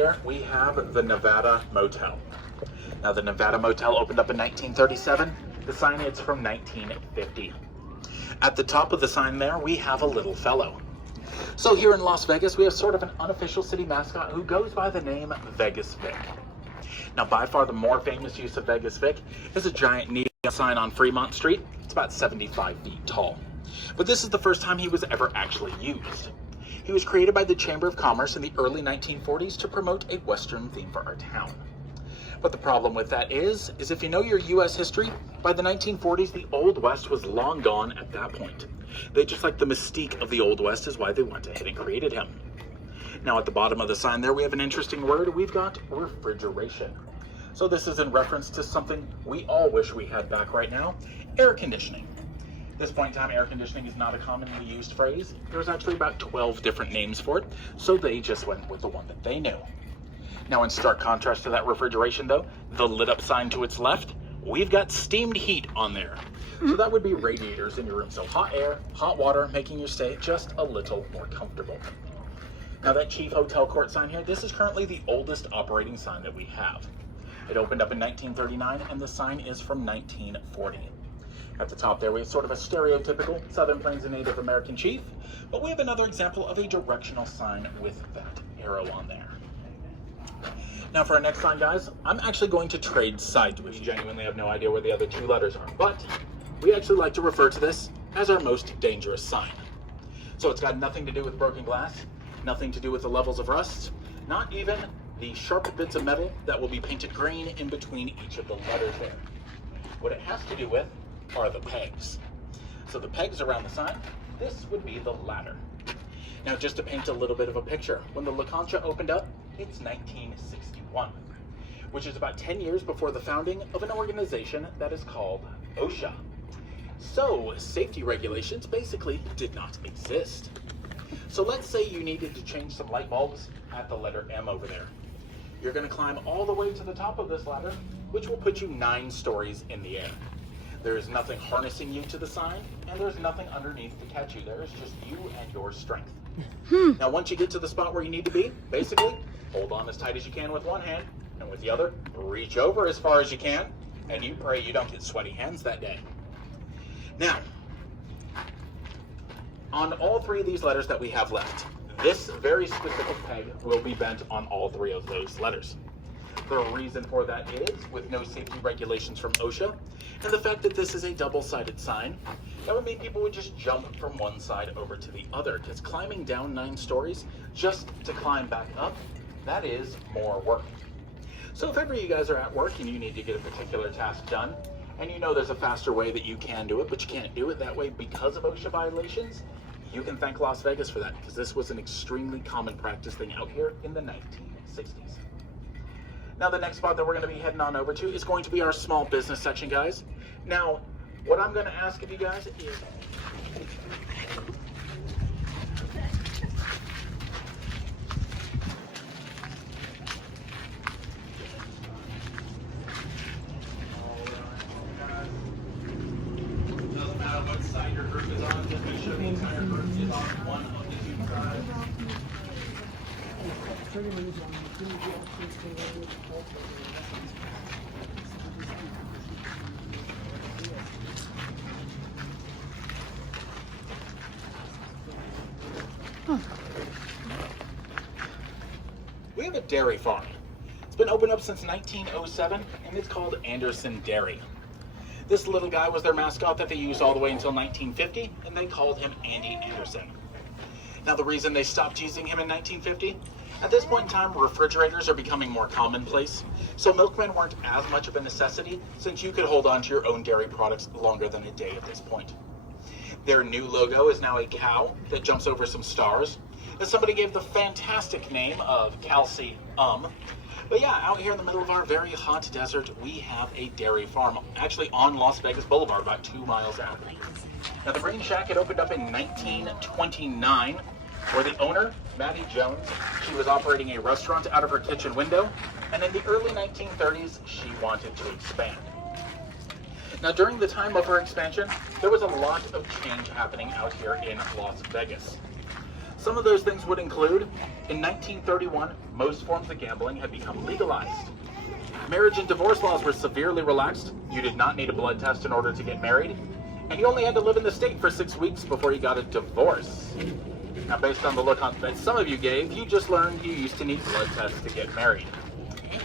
here, we have the Nevada Motel. Now, the Nevada Motel opened up in 1937. The sign is from 1950. At the top of the sign there, we have a little fellow. So here in Las Vegas, we have sort of an unofficial city mascot who goes by the name Vegas Vic. Now, by far the more famous use of Vegas Vic is a giant neon sign on Fremont Street. It's about 75 feet tall. But this is the first time he was ever actually used. He was created by the Chamber of Commerce in the early 1940s to promote a Western theme for our town. But the problem with that is if you know your U.S. history, by the 1940s, the Old West was long gone at that point. They just like the mystique of the Old West is why they went ahead and created him. Now at the bottom of the sign there, we have an interesting word. We've got refrigeration. So this is in reference to something we all wish we had back right now, air conditioning. At this point in time, air conditioning is not a commonly used phrase. There's actually about 12 different names for it, so they just went with the one that they knew. Now in stark contrast to that refrigeration though, the lit up sign to its left, we've got steamed heat on there. So that would be radiators in your room. So hot air, hot water, making your stay just a little more comfortable. Now that Chief Hotel Court sign here, this is currently the oldest operating sign that we have. It opened up in 1939 and the sign is from 1940. At the top there, we have sort of a stereotypical Southern Plains and Native American chief, but we have another example of a directional sign with that arrow on there. Now for our next sign, guys, I'm actually going to trade sides with you. Genuinely have no idea where the other two letters are, but we actually like to refer to this as our most dangerous sign. So it's got nothing to do with broken glass, nothing to do with the levels of rust, not even the sharp bits of metal that will be painted green in between each of the letters there. What it has to do with are the pegs. So the pegs around the sign, this would be the ladder. Now just to paint a little bit of a picture, when the La Concha opened up, it's 1961, which is about 10 years before the founding of an organization that is called OSHA. So safety regulations basically did not exist. So let's say you needed to change some light bulbs at the letter M over there. You're going to climb all the way to the top of this ladder, which will put you 9 stories in the air. There is nothing harnessing you to the sign, and there's nothing underneath to catch you. There is just you and your strength. Now, once you get to the spot where you need to be, basically, hold on as tight as you can with one hand, and with the other, reach over as far as you can, and you pray you don't get sweaty hands that day. Now, on all 3 of these letters that we have left, this very specific peg will be bent on all 3 of those letters. The reason for that is, with no safety regulations from OSHA, and the fact that this is a double-sided sign, that would mean people would just jump from one side over to the other, because climbing down 9 stories just to climb back up, that is more work. So if ever you guys are at work and you need to get a particular task done, and you know there's a faster way that you can do it, but you can't do it that way because of OSHA violations, you can thank Las Vegas for that, because this was an extremely common practice thing out here in the 1960s. Now the next spot that we're going to be heading on over to is going to be our small business section, guys. Now, what I'm going to ask of you guys is... Doesn't matter what side your group is on, just make sure the entire group is on one of the 2 sides. We have a dairy farm. It's been opened up since 1907, and it's called Anderson Dairy. This little guy was their mascot that they used all the way until 1950, and they called him Andy Anderson. Now the reason they stopped using him in 1950, at this point in time, refrigerators are becoming more commonplace, so milkmen weren't as much of a necessity since you could hold on to your own dairy products longer than a day at this point. Their new logo is now a cow that jumps over some stars, and somebody gave the fantastic name of Calci. But yeah, out here in the middle of our very hot desert, we have a dairy farm, actually on Las Vegas Boulevard, about 2 miles out. Now the Green Shack had opened up in 1929, where the owner, Maddie Jones, she was operating a restaurant out of her kitchen window, and in the early 1930s, she wanted to expand. Now during the time of her expansion, there was a lot of change happening out here in Las Vegas. Some of those things would include, in 1931, most forms of gambling had become legalized. Marriage and divorce laws were severely relaxed. You did not need a blood test in order to get married, and you only had to live in the state for 6 weeks before you got a divorce. Now, based on the look that some of you gave, you just learned you used to need blood tests to get married.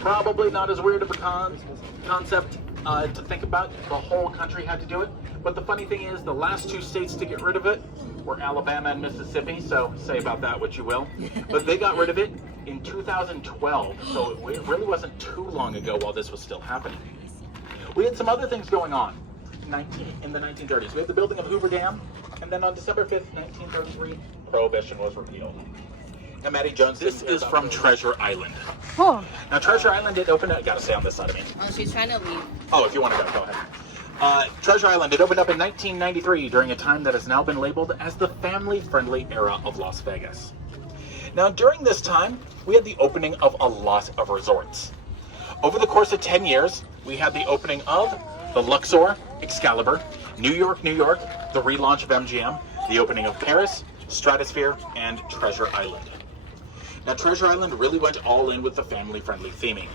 Probably not as weird of a concept to think about. The whole country had to do it. But the funny thing is, the last 2 states to get rid of it were Alabama and Mississippi, so say about that what you will. But they got rid of it in 2012, so it really wasn't too long ago while this was still happening. We had some other things going on in the 1930s. We had the building of Hoover Dam, and then on December 5th, 1933, Prohibition was repealed. Now, Maddie Jones, this is from Treasure Island. Oh. Now, Treasure Island did open up. Gotta stay on this side of me. Oh, she's trying to leave. Oh, if you want to go ahead. Treasure Island, it opened up in 1993 during a time that has now been labeled as the family-friendly era of Las Vegas. Now, during this time, we had the opening of a lot of resorts. Over the course of 10 years, we had the opening of the Luxor, Excalibur, New York, the relaunch of MGM, the opening of Paris, Stratosphere, and Treasure Island. Now, Treasure Island really went all in with the family-friendly theming.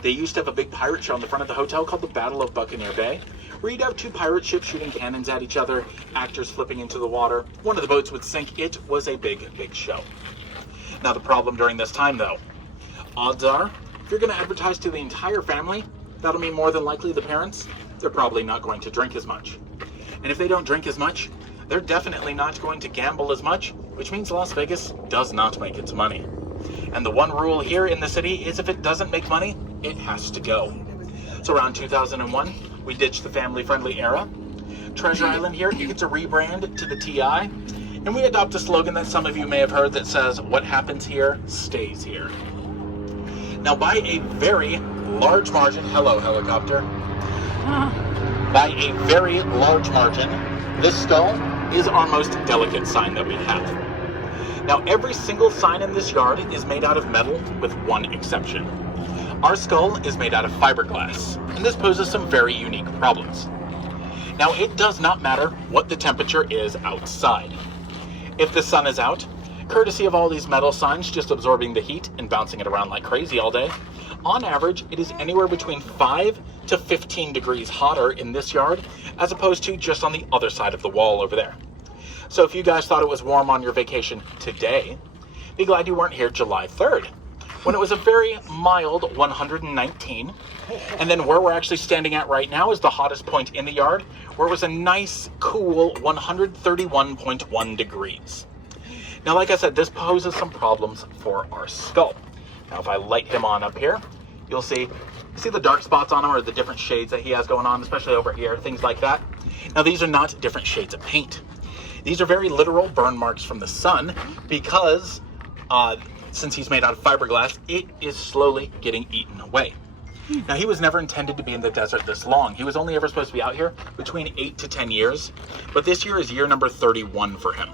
They used to have a big pirate show in the front of the hotel called the Battle of Buccaneer Bay, where you'd have 2 pirate ships shooting cannons at each other, actors flipping into the water. One of the boats would sink. It was a big, big show. Now, the problem during this time, though, odds are, if you're going to advertise to the entire family, that'll mean more than likely the parents, they're probably not going to drink as much. And if they don't drink as much, they're definitely not going to gamble as much, which means Las Vegas does not make its money. And the one rule here in the city is if it doesn't make money, it has to go. So around 2001, we ditched the family-friendly era. Treasure Island here, you get to rebrand to the TI, and we adopt a slogan that some of you may have heard that says, what happens here, stays here. Now, by a very large margin, hello, helicopter. By a very large margin, this skull is our most delicate sign that we have. Now, every single sign in this yard is made out of metal with one exception. Our skull is made out of fiberglass, and this poses some very unique problems. Now, it does not matter what the temperature is outside. If the sun is out, courtesy of all these metal signs just absorbing the heat and bouncing it around like crazy all day, on average, it is anywhere between 5 to 15 degrees hotter in this yard as opposed to just on the other side of the wall over there. So if you guys thought it was warm on your vacation today, be glad you weren't here July 3rd, when it was a very mild 119. And then where we're actually standing at right now is the hottest point in the yard, where it was a nice, cool 131.1 degrees. Now, like I said, this poses some problems for our skull. Now, if I light him on up here, you'll see the dark spots on him, or the different shades that he has going on, especially over here, things like that. Now, these are not different shades of paint. These are very literal burn marks from the sun because since he's made out of fiberglass, it is slowly getting eaten away. Now, he was never intended to be in the desert this long. He was only ever supposed to be out here between 8 to 10 years, but this year is year number 31 for him.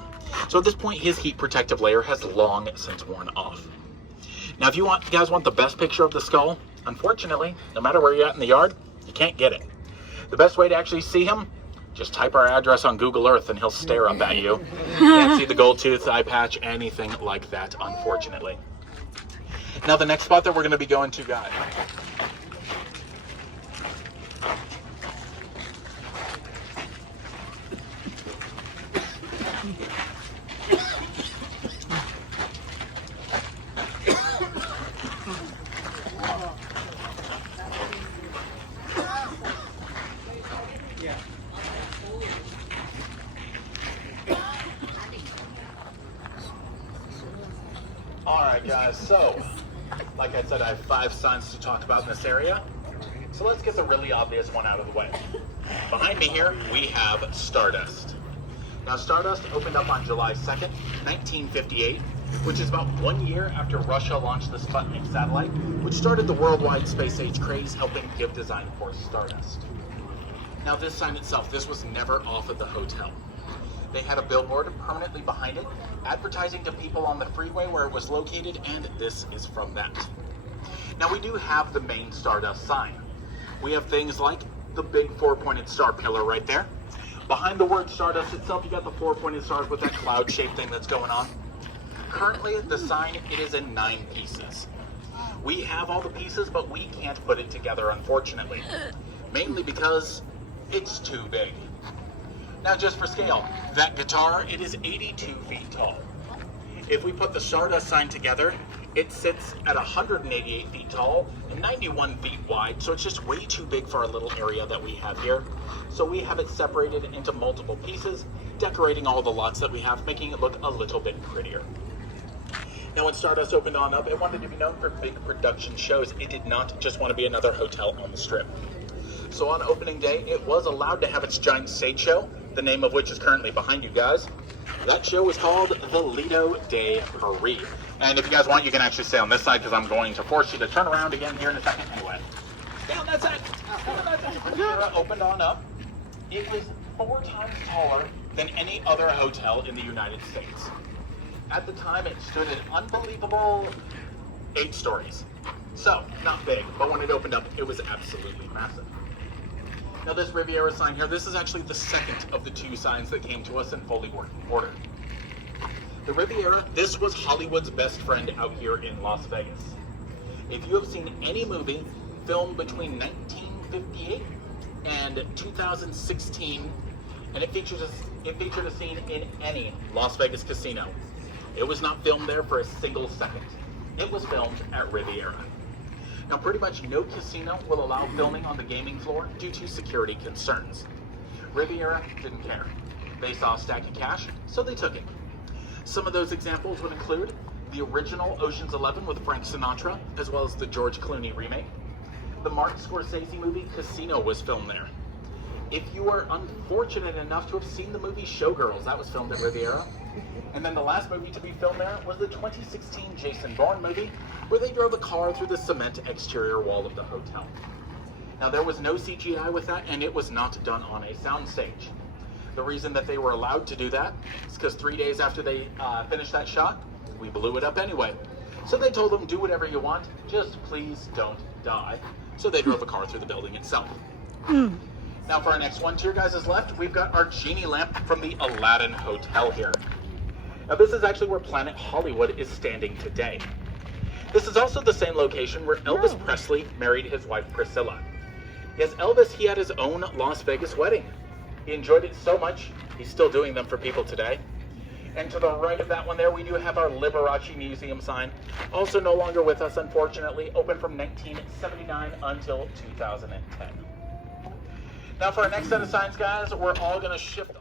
So at this point, his heat protective layer has long since worn off. Now, if you guys want the best picture of the skull, unfortunately, no matter where you're at in the yard, you can't get it. The best way to actually see him, just type our address on Google Earth and he'll stare up at you. You can't see the gold tooth, eye patch, anything like that, unfortunately. Now, the next spot that we're going to be going to, guys. Alright guys, so like I said, I have 5 signs to talk about in this area. So let's get the really obvious one out of the way. Behind me here, we have Stardust. Now, Stardust opened up on July 2nd, 1958, which is about 1 year after Russia launched the Sputnik satellite, which started the worldwide space age craze, helping give design for Stardust. Now, this sign itself, this was never off of the hotel. They had a billboard permanently behind it, advertising to people on the freeway where it was located, and this is from that. Now, we do have the main Stardust sign. We have things like the big 4-pointed star pillar right there. Behind the word Stardust itself, you got the 4-pointed stars with that cloud-shaped thing that's going on. currently, the sign, it is in 9 pieces. We have all the pieces, but we can't put it together, unfortunately. Mainly because it's too big. Now, just for scale, that guitar, it is 82 feet tall. If we put the Stardust sign together, it sits at 188 feet tall and 91 feet wide, so it's just way too big for our little area that we have here. So we have it separated into multiple pieces, decorating all the lots that we have, making it look a little bit prettier. Now, when Stardust opened on up, it wanted to be known for big production shows. It did not just want to be another hotel on the strip. So on opening day, it was allowed to have its giant stage show, the name of which is currently behind you guys. That show was called the Lido de Paris. And if you guys want, you can actually stay on this side because I'm going to force you to turn around again here in a second anyway. Stay on that side. Riviera opened on up. It was 4 times taller than any other hotel in the United States. At the time, it stood an unbelievable 8 stories. So, not big, but when it opened up, it was absolutely massive. Now this Riviera sign here, this is actually the second of the 2 signs that came to us in fully working order. The Riviera, this was Hollywood's best friend out here in Las Vegas. If you have seen any movie filmed between 1958 and 2016, and it featured a scene in any Las Vegas casino, it was not filmed there for a single second. It was filmed at Riviera. Now, pretty much no casino will allow filming on the gaming floor due to security concerns. Riviera didn't care. They saw a stack of cash, so they took it. Some of those examples would include the original Ocean's 11 with Frank Sinatra, as well as the George Clooney remake. The Martin Scorsese movie Casino was filmed there. If you are unfortunate enough to have seen the movie Showgirls, that was filmed at Riviera. And then the last movie to be filmed there was the 2016 Jason Bourne movie, where they drove a car through the cement exterior wall of the hotel. Now, there was no CGI with that, and it was not done on a soundstage. The reason that they were allowed to do that is because 3 days after they finished that shot, we blew it up anyway. So they told them, do whatever you want, just please don't die. So they drove a car through the building itself. Now for our next one, to your guys' left, we've got our genie lamp from the Aladdin Hotel here. Now this is actually where Planet Hollywood is standing today. This is also the same location where Elvis Presley married his wife Priscilla. Yes, Elvis, he had his own Las Vegas wedding. He enjoyed it so much, he's still doing them for people today. And to the right of that one there, we do have our Liberace Museum sign. Also no longer with us, unfortunately, open from 1979 until 2010. Now for our next set of signs, guys, we're all going to shift